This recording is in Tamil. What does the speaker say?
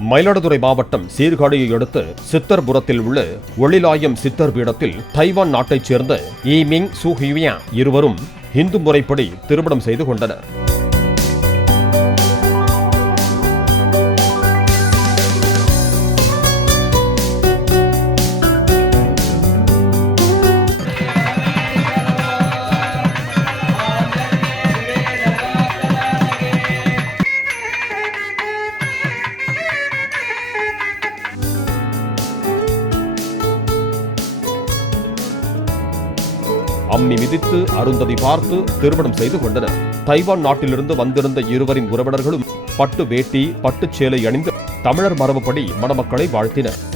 மயிலாடுதுறை மாவட்டம் சீர்காழியை அடுத்து சித்தர்புரத்தில் உள்ள ஒளிலாயம் சித்தர் பீடத்தில் தைவான் நாட்டைச் சேர்ந்த ஈமிங் சூஹியா இருவரும் இந்து முறைப்படி திருமணம் செய்து கொண்டனர். அம்மி மிதித்து அருந்ததி பார்த்து திருமணம் செய்து கொண்டனர். தைவான் நாட்டிலிருந்து வந்திருந்த இருவரின் உறவினர்களும் பட்டு வேட்டி பட்டுச் சேலை அணிந்து தமிழர் மரபுப்படி மணமக்களை வாழ்த்தினர்.